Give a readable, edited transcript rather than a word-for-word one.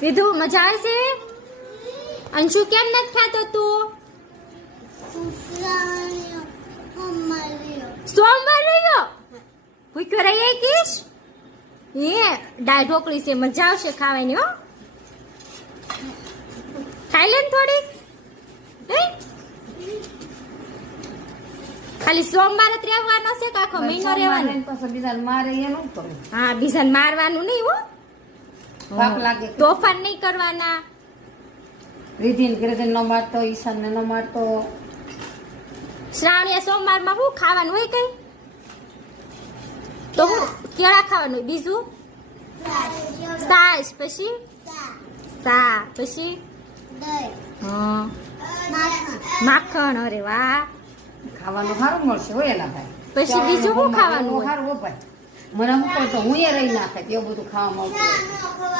વિધુ મજા આવે છે? અંશુ કેમ નથી ખાતો તું? સોમવાર રહ્યો ભૂખ્યો રહી કીશ એ દાળ ઢોકળી છે મજા આવશે ખાવાની હો ખાઈ લે ને થોડીક ખાલી સોમવાર જ રહેવાનો છે કે આખો મહિનો રહેવાનો હા બીજાને મારવાનું નહીં હો તોફાન નહીં કરવાના રીધિન ગ્રેધન નો મારતો ઈશાન ને નો મારતો શ્રાવણીયા સોમવારમાં શું ખાવાનું હોય કઈ તો હું કેળા ખાવાનું બીજું સાસ પછી સા પછી હા માખણ અરે વાહ ખાવાનું સારું મળશે હોય એના ભાઈ પછી બીજું શું ખાવાનું હોય સારું ભાઈ મને હું કહું તો હું એ રહી નાખે એવું બધું ખાવા મળતું